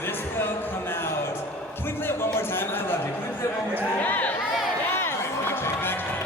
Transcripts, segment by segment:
this will come out. Can we play it one more time? I loved it. Can we play it one more time? All right, back track.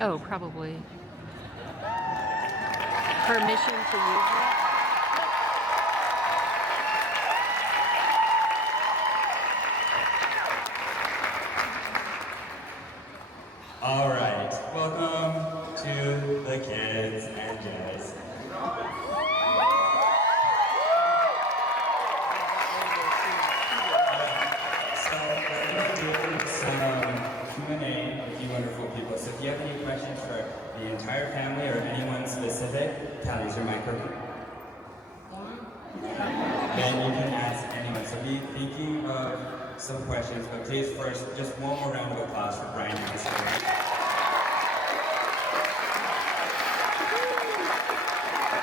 Oh, probably. Permission to use it? All right, welcome to the kids and jazz. So we're going to do some Q&A with you wonderful people. So if you have any questions for the entire family or anyone specific, Callie, is your microphone? Then you can ask anyone. So be thinking of some questions, but please first, just one more round of applause for Brian and his family.